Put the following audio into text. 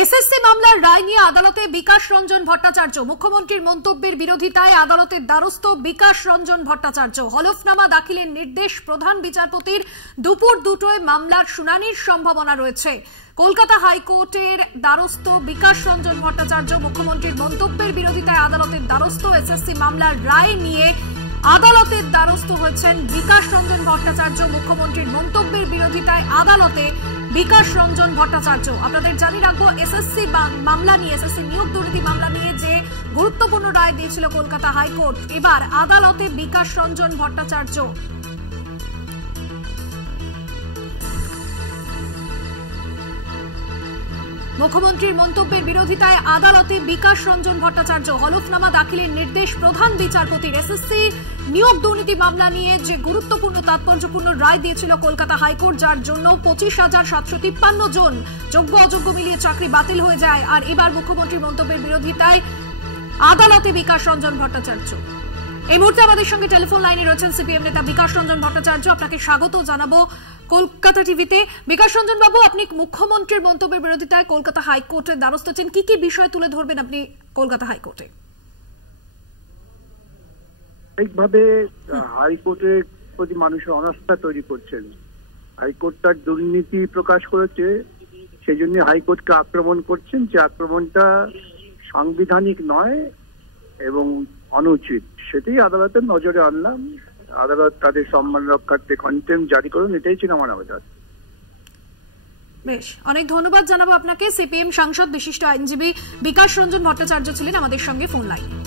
SSC মামলার রায় নিয়ে আদালতে বিকাশ রঞ্জন ভট্টাচার্য। মুখ্যমন্ত্রীর মন্তব্যের বিরোধিতায় আদালতের দ্বারস্থ বিকাশ রঞ্জন ভট্টাচার্য। হলফনামা দাখিলের নির্দেশ প্রধান বিচারপতির। দুপুর 2টায় মামলার শুনানির সম্ভাবনা রয়েছে। কলকাতা হাইকোর্টের দ্বারস্থ বিকাশ রঞ্জন ভট্টাচার্য। মুখ্যমন্ত্রীর মন্তব্যের বিরোধিতায় আদালতের দ্বারস্থ এসএসসি মামলার রায় নিয়ে আদালতের দ্বারস্থ হয়েছেন বিকাশ রঞ্জন ভট্টাচার্য। মুখ্যমন্ত্রীর মন্তব্যের বিরোধিতায় আদালতে বিকাশ রঞ্জন ভট্টাচার্য। আপনাদের জানিয়ে রাখবো, এসএসসি মামলা নিয়ে, এসএসসি নিয়োগ দুর্নীতি মামলা নিয়ে যে গুরুত্বপূর্ণ রায় দিয়েছিল কলকাতা হাইকোর্ট, এবার আদালতে বিকাশ রঞ্জন ভট্টাচার্য। মুখ্যমন্ত্রীর মন্তব্যের বিরোধিতায় আদালতে বিকাশ রঞ্জন ভট্টাচার্য। হলফনামা দাখিলের নির্দেশ প্রধান বিচারপতির। এসএসসি নিয়োগ দুর্নীতি মামলা নিয়ে যে গুরুত্বপূর্ণ তাৎপর্যপূর্ণ রায় দিয়েছিল কলকাতা হাইকোর্ট, যার জন্য 25,753 জন যোগ্য অযোগ্য মিলিয়ে চাকরি বাতিল হয়ে যায়। আর এবার মুখ্যমন্ত্রীর মন্তব্যের বিরোধিতায় আদালতে বিকাশ রঞ্জন ভট্টাচার্য। এই মুহূর্তে আমাদের সঙ্গে টেলিফোন লাইনে রয়েছেন সিপিএম নেতা বিকাশ রঞ্জন ভট্টাচার্য। আপনাকে স্বাগত জানাবো কলকাতা টিভিতে। বিকাশ রঞ্জন বাবু, আপনি মুখ্যমন্ত্রীর মন্তব্যের বিরোধিতায় কলকাতা হাইকোর্টের দ্বারস্থ হচ্ছেন, কি কি বিষয় তুলে ধরবেন আপনি কলকাতা হাইকোর্টে? ঠিকভাবে হাইকোর্টের প্রতি মানুষের অনাস্থা তৈরি করছেন। হাইকোর্ট তার দুর্নীতি প্রকাশ করেছে, সেই জন্য হাইকোর্টকে আক্রমণ করছেন। যে আক্রমণটা সাংবিধানিক নয় এবং অনুচিত, সেটাই আদালতের নজরে আনলাম। আদালত তাদের সম্মান রক্ষার্থে কন্টেম্প জারি করুন, এটাই ছিল আমার আবেদন। বেশ, অনেক ধন্যবাদ জানাবো আপনাকে। সিপিএম সাংসদ বিশিষ্ট আইনজীবী বিকাশ রঞ্জন ভট্টাচার্য ছিলেন আমাদের সঙ্গে ফোন লাইনে।